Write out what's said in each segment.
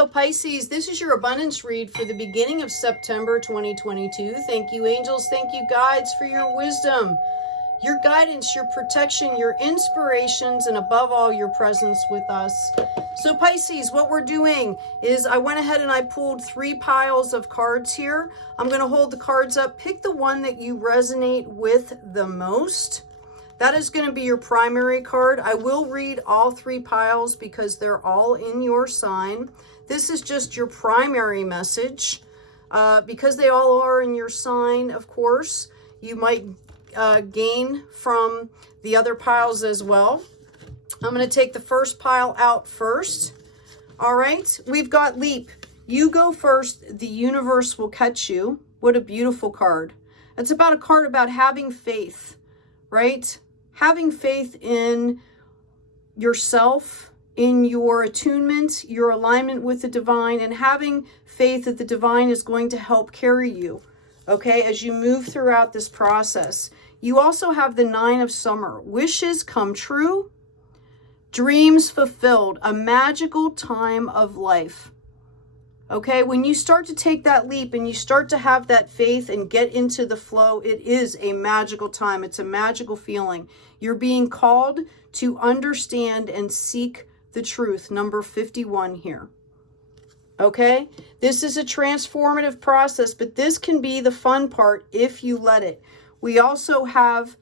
So Pisces, this is your abundance read for the beginning of September 2022. Thank you, angels. Thank you, guides, for your wisdom, your guidance, your protection, your inspirations, and above all, your presence with us. So Pisces, what we're doing is I went ahead and I pulled 3 piles of cards here. I'm going to hold the cards up. Pick the one that you resonate with the most. That is going to be your primary card. I will read all 3 piles because they're all in your sign. This is just your primary message. Because they all are in your sign, of course, you might gain from the other piles as well. I'm going to take the first pile out first. All right, we've got Leap. You go first. The universe will catch you. What a beautiful card. It's about a card about having faith, right? Having faith in yourself, in your attunement, your alignment with the divine, and having faith that the divine is going to help carry you, okay, as you move throughout this process. You also have the 9 of Summer. Wishes come true, dreams fulfilled, a magical time of life. Okay, when you start to take that leap and you start to have that faith and get into the flow, it is a magical time. It's a magical feeling. You're being called to understand and seek the truth. Number 51 here. Okay, this is a transformative process, but this can be the fun part if you let it. We also have,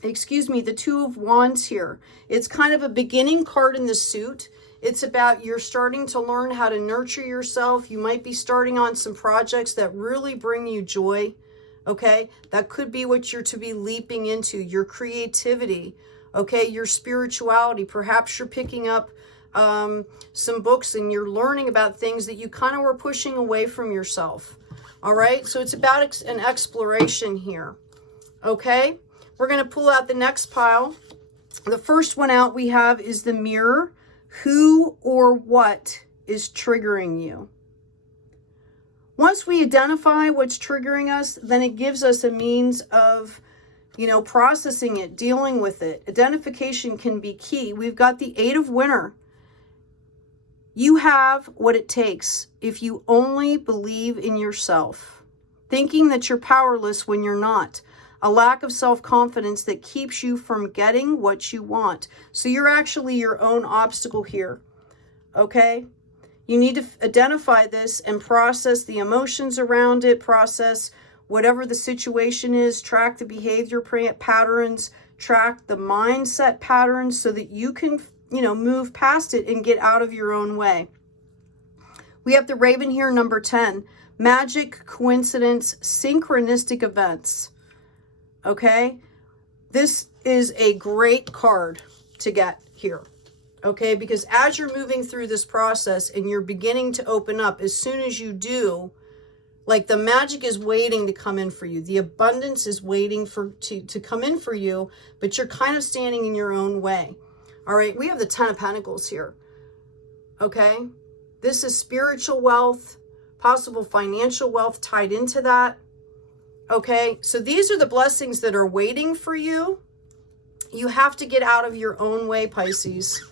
the 2 of Wands here. It's kind of a beginning card in the suit. It's about you're starting to learn how to nurture yourself. You might be starting on some projects that really bring you joy, okay? That could be what you're to be leaping into, your creativity, okay? Your spirituality. Perhaps you're picking up some books and you're learning about things that you kind of were pushing away from yourself, all right? So it's about an exploration here, okay? We're going to pull out the next pile. The first one out we have is the Mirror. Who or what is triggering you? Once we identify what's triggering us, then it gives us a means of, processing it, dealing with it. Identification can be key. We've got the 8 of Winter. You have what it takes if you only believe in yourself. Thinking that you're powerless when you're not. A lack of self-confidence that keeps you from getting what you want. So you're actually your own obstacle here, okay? You need to identify this and process the emotions around it, process whatever the situation is, track the behavior patterns, track the mindset patterns so that you can, move past it and get out of your own way. We have the Raven here, number 10. Magic, coincidence, synchronistic events. Okay, this is a great card to get here, okay, because as you're moving through this process and you're beginning to open up, as soon as you do, like the magic is waiting to come in for you. The abundance is waiting to come in for you, but you're kind of standing in your own way. All right, we have the 10 of Pentacles here, okay? This is spiritual wealth, possible financial wealth tied into that. Okay, so these are the blessings that are waiting for you. You have to get out of your own way, Pisces.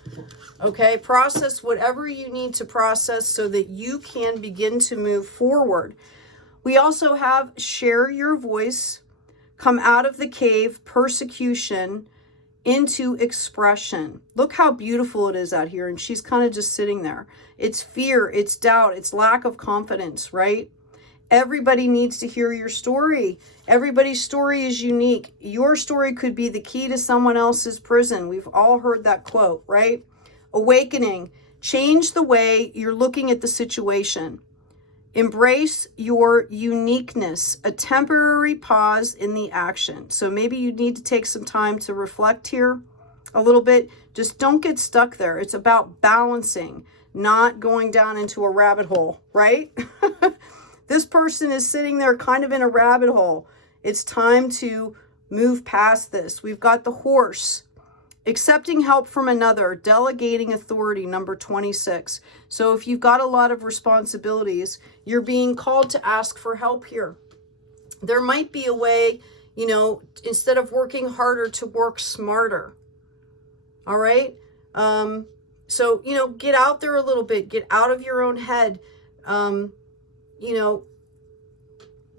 Okay, process whatever you need to process so that you can begin to move forward. We also have share your voice, come out of the cave, persecution, into expression. Look how beautiful it is out here, and she's kind of just sitting there. It's fear, it's doubt, it's lack of confidence, right? Everybody needs to hear your story. Everybody's story is unique. Your story could be the key to someone else's prison. We've all heard that quote, right? Awakening. Change the way you're looking at the situation. Embrace your uniqueness. A temporary pause in the action. So maybe you need to take some time to reflect here a little bit. Just don't get stuck there. It's about balancing, not going down into a rabbit hole, right? This person is sitting there kind of in a rabbit hole. It's time to move past this. We've got the Horse. Accepting help from another. Delegating authority, number 26. So if you've got a lot of responsibilities, you're being called to ask for help here. There might be a way, instead of working harder, to work smarter. All right? So, you know, get out there a little bit, get out of your own head, you know,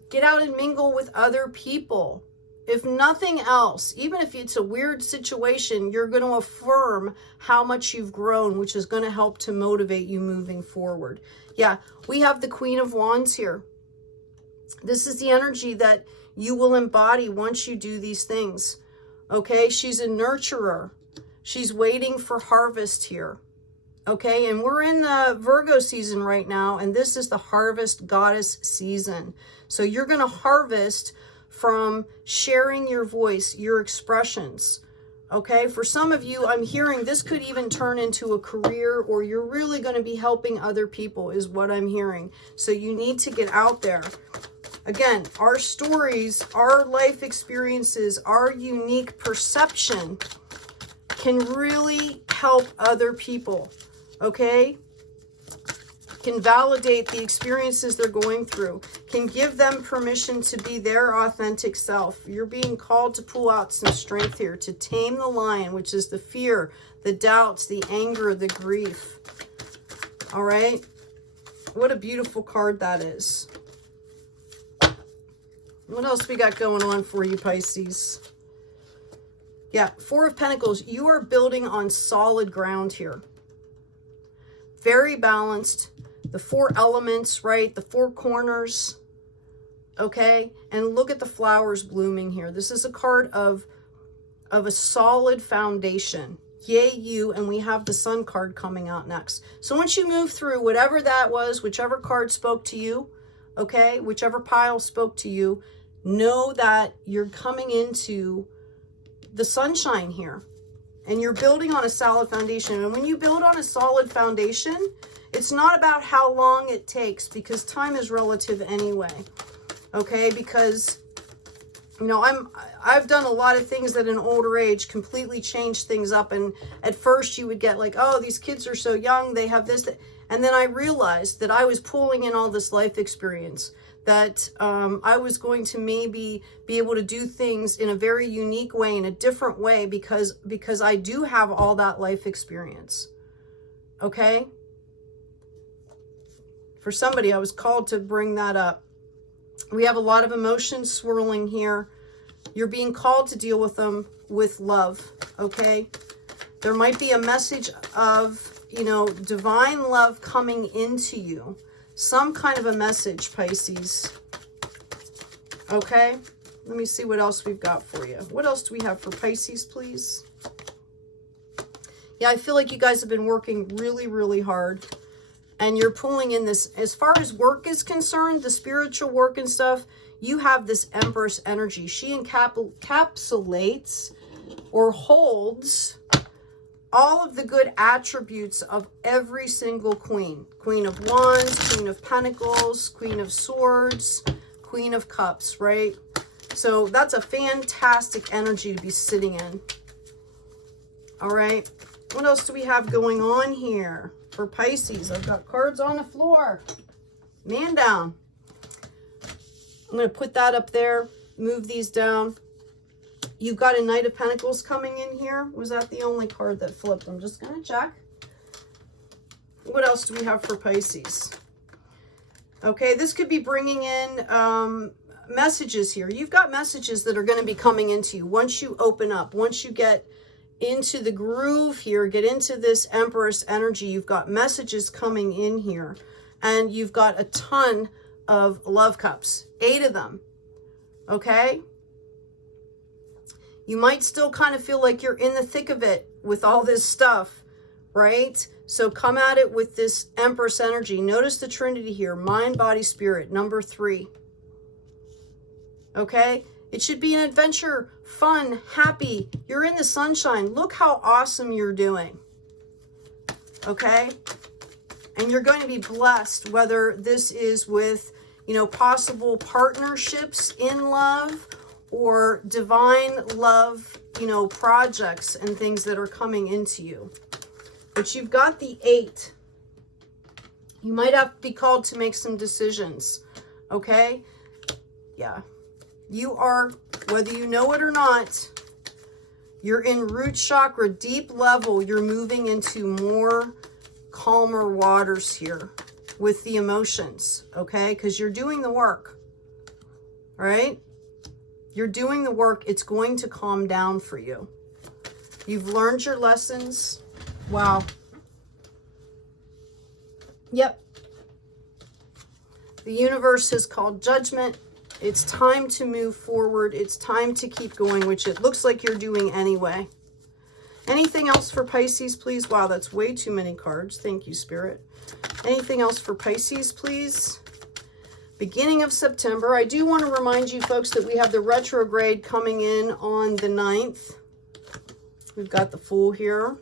get out and mingle with other people. If nothing else, even if it's a weird situation, you're going to affirm how much you've grown, which is going to help to motivate you moving forward. Yeah, we have the Queen of Wands here. This is the energy that you will embody once you do these things. Okay, she's a nurturer. She's waiting for harvest here. Okay, and we're in the Virgo season right now, and this is the harvest goddess season. So you're going to harvest from sharing your voice, your expressions. Okay, for some of you, I'm hearing this could even turn into a career, or you're really going to be helping other people is what I'm hearing. So you need to get out there. Again, our stories, our life experiences, our unique perception can really help other people, okay? Can validate the experiences they're going through, can give them permission to be their authentic self. You're being called to pull out some strength here, to tame the lion, which is the fear, the doubts, the anger, the grief. All right? What a beautiful card that is. What else we got going on for you, Pisces? Yeah, Four of Pentacles. You are building on solid ground here. Very balanced. The four elements, right? The four corners. Okay? And look at the flowers blooming here. This is a card of a solid foundation. Yay, you. And we have the Sun card coming out next. So once you move through whatever that was, whichever card spoke to you, okay? Whichever pile spoke to you, know that you're coming into the sunshine here, and you're building on a solid foundation. And when you build on a solid foundation, it's not about how long it takes, because time is relative anyway. Okay, because you know, I've done a lot of things at an older age, completely changed things up. And at first you would get like, oh, these kids are so young, they have this, and then I realized that I was pulling in all this life experience, that I was going to maybe be able to do things in a very unique way, in a different way, because I do have all that life experience. Okay? For somebody, I was called to bring that up. We have a lot of emotions swirling here. You're being called to deal with them with love, okay? There might be a message of, you know, divine love coming into you. Some kind of a message, Pisces. Okay? Let me see what else we've got for you. What else do we have for Pisces, please? Yeah, I feel like you guys have been working really, really hard. And you're pulling in this, as far as work is concerned, the spiritual work and stuff, you have this Empress energy. She encapsulates or holds all of the good attributes of every single queen. Queen of Wands, Queen of Pentacles, Queen of Swords, Queen of Cups, right? So that's a fantastic energy to be sitting in. All right. What else do we have going on here for Pisces? I've got cards on the floor. Man down. I'm going to put that up there. Move these down. You've got a Knight of Pentacles coming in here. Was that the only card that flipped? I'm just going to check. What else do we have for Pisces? Okay, this could be bringing in messages here. You've got messages that are going to be coming into you once you open up, once you get into the groove here, get into this Empress energy. You've got messages coming in here, and you've got a ton of love cups, 8 of them. Okay? You might still kind of feel like you're in the thick of it with all this stuff, right? So come at it with this Empress energy. Notice the Trinity here, mind, body, spirit, number 3. Okay? It should be an adventure, fun, happy. You're in the sunshine. Look how awesome you're doing. Okay? And you're going to be blessed, whether this is with, you know, possible partnerships in love, or divine love, you know, projects and things that are coming into you. But you've got the 8. You might have to be called to make some decisions. Okay? Yeah. You are, whether you know it or not, You're in root chakra, deep level. You're moving into more calmer waters here with the emotions, okay? Because you're doing the work, right? You're doing the work. It's going to calm down for you. You've learned your lessons. Wow. Yep. The universe has called judgment. It's time to move forward. It's time to keep going, which it looks like you're doing anyway. Anything else for Pisces, please? Wow, that's way too many cards. Thank you, Spirit. Anything else for Pisces, please? Beginning of September. I do want to remind you folks that we have the retrograde coming in on the 9th. We've got the Fool here.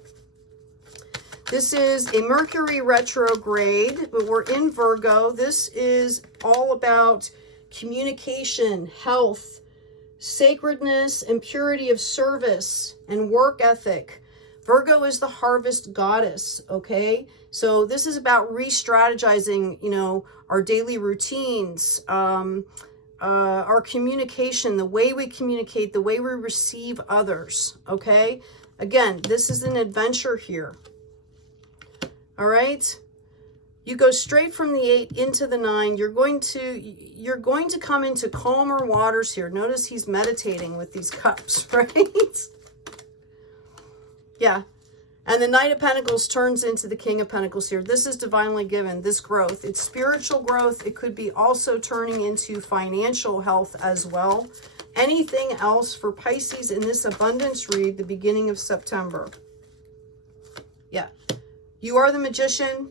This is a Mercury retrograde, but we're in Virgo. This is all about communication, health, sacredness, and purity of service and work ethic. Virgo is the harvest goddess, okay? So this is about re-strategizing, you know, our daily routines, our communication, the way we communicate, the way we receive others, okay? Again, this is an adventure here. All right? You go straight from the 8 into the 9. You're going to come into calmer waters here. Notice he's meditating with these cups, right? Yeah. And the Knight of Pentacles turns into the King of Pentacles here. This is divinely given, this growth. It's spiritual growth. It could be also turning into financial health as well. Anything else for Pisces in this abundance read, the beginning of September? Yeah. You are the Magician.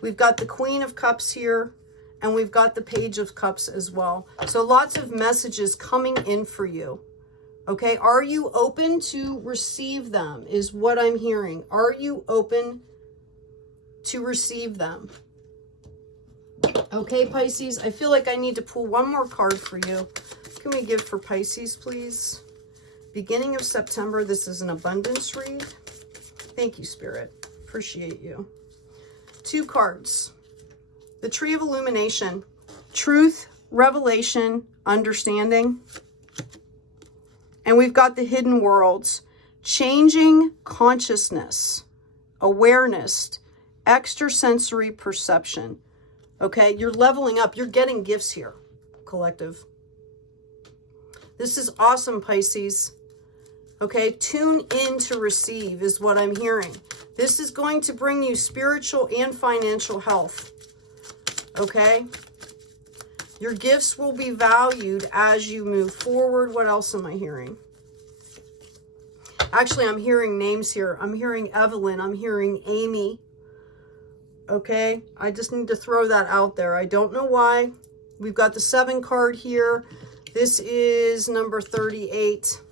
We've got the Queen of Cups here, and we've got the Page of Cups as well. So lots of messages coming in for you. Okay, are you open to receive them is what I'm hearing. Are you open to receive them? Okay, Pisces, I feel like I need to pull one more card for you. Can we give for Pisces, please? Beginning of September, this is an abundance read. Thank you, Spirit. Appreciate you. 2 cards. The Tree of Illumination. Truth, revelation, understanding. And we've got the Hidden Worlds. Changing consciousness, awareness, extrasensory perception. Okay, you're leveling up. You're getting gifts here, collective. This is awesome, Pisces. Okay, tune in to receive is what I'm hearing. This is going to bring you spiritual and financial health. Okay? Your gifts will be valued as you move forward. What else am I hearing? Actually, I'm hearing names here. I'm hearing Evelyn. I'm hearing Amy. Okay? I just need to throw that out there. I don't know why. We've got the 7 card here. This is number 38.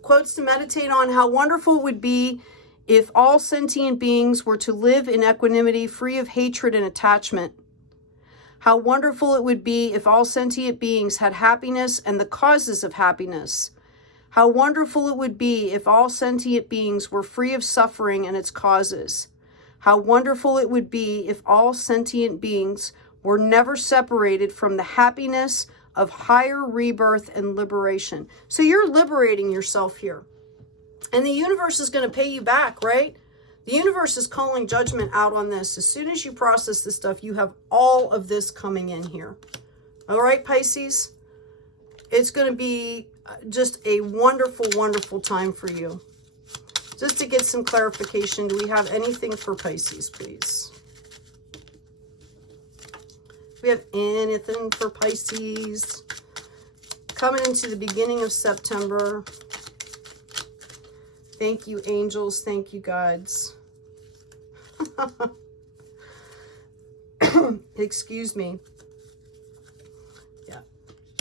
Quotes to meditate on. How wonderful it would be if all sentient beings were to live in equanimity, free of hatred and attachment. How wonderful it would be if all sentient beings had happiness and the causes of happiness. How wonderful it would be if all sentient beings were free of suffering and its causes. How wonderful it would be if all sentient beings were never separated from the happiness of higher rebirth and liberation. So you're liberating yourself here. And the universe is going to pay you back, right? The universe is calling judgment out on this. As soon as you process this stuff, you have all of this coming in here. All right, Pisces? It's going to be just a wonderful, wonderful time for you. Just to get some clarification, do we have anything for Pisces, please? We have anything for Pisces? Coming into the beginning of September. Thank you, angels. Thank you, guides. Excuse me. Yeah.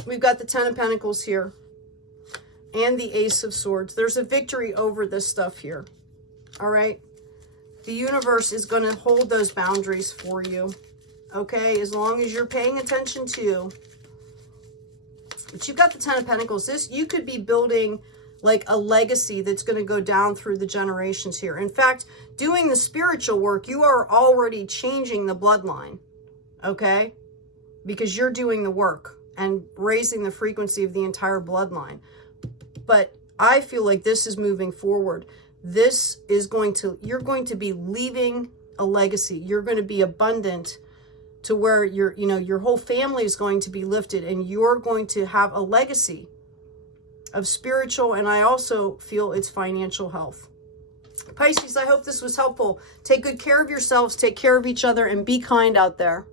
We've got the 10 of Pentacles here. And the Ace of Swords. There's a victory over this stuff here. All right? The universe is going to hold those boundaries for you. Okay? As long as you're paying attention to. But you've got the 10 of Pentacles. This, you could be building like a legacy that's going to go down through the generations here. In fact, doing the spiritual work, you are already changing the bloodline, okay? Because you're doing the work and raising the frequency of the entire bloodline. But I feel like this is moving forward. This is you're going to be leaving a legacy. You're going to be abundant to where your whole family is going to be lifted, and you're going to have a legacy of spiritual, and I also feel it's financial health. Pisces, I hope this was helpful. Take good care of yourselves, take care of each other, and be kind out there.